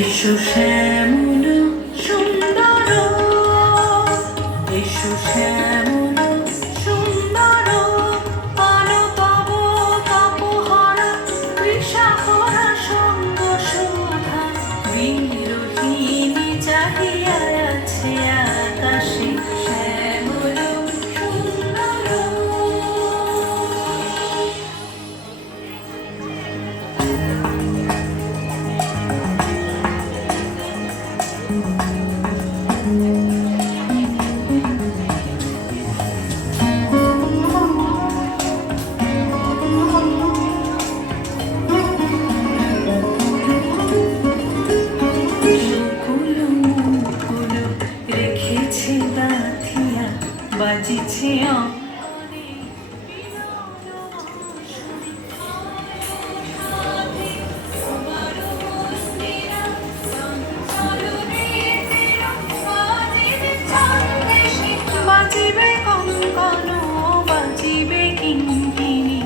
এসো শ্যামল সুন্দর, এসো শ্যামল সুন্দর, পালো তব তপহারা তৃষাভরা সঙ্গ শোধা। বিরোহিণী চাহিয়া আছে আকাশে শ্যামল সুন্দর। রেখেছে বাঁধিয়া বাজিছে বাজিবে কঙ্কন, বাজিবে কিঙ্কিণী,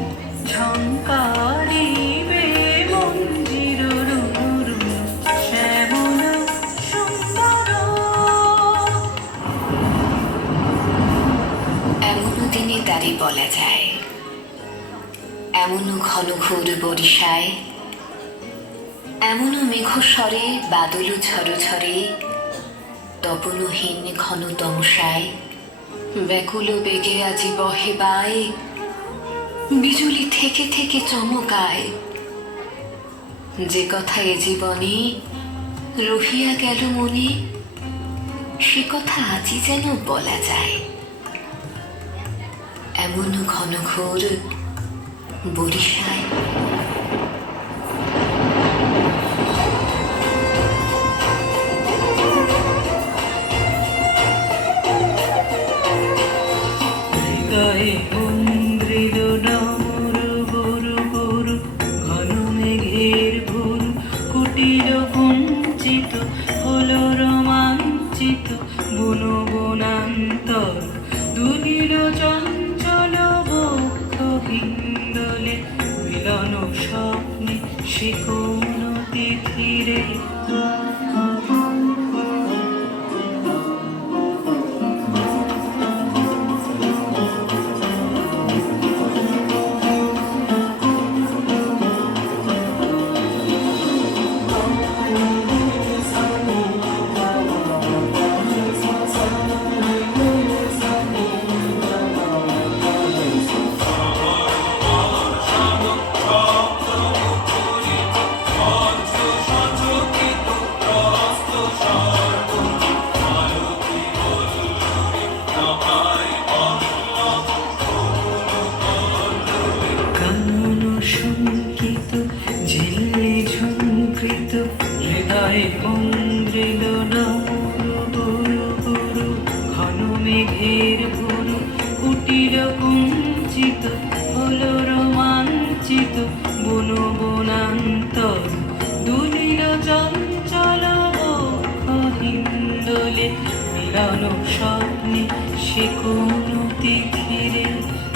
ঝঙ্কারিবে মঞ্জির রুরু শ্যামল সুন্দর। এমনও দিনে তারে বলা যায়, এমনও ঘন ঘোর বরিশায়, এমনও মেঘস্বরে বাদল ঝড় ঝরে, তপনহীন ঘন তমসায়, ব্যাকুল বেগে আজি বহে বায়, বিজুলি থেকে থেকে চমকায়। যে কথা এ জীবনে রহিয়া গেল মনে, সে কথা আজি যেন বলা যায়। এমন ঘন ঘোর বরিশায়। হৃদয়ে মন্দ্রিল ডমর গরু গরু, ঘন মেঘের ভোর, কুটির কুঞ্চিত হল রোমাঞ্চিত বন বনান্তর। দুলিল চঞ্চল বক্ষ হিন্দলে, মিলন স্বপ্নে সে কোন তিথিরে। শঙ্কিত ঝিল্লি ঝঙ্কৃত, হৃদয়ে মন্দ্রিল ডমর গরু গরু, ঘন মেঘের ভোর, কুটির কুঞ্চিত হল রোমাঞ্চিত বন বনান্তর। দুলিল চঞ্চল বক্ষ হিন্দলে, মিলন স্বপ্নে সে কোন তিথিরে।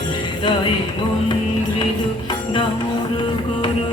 হৃদয়ে মন্দ্রিল ডমর গরু।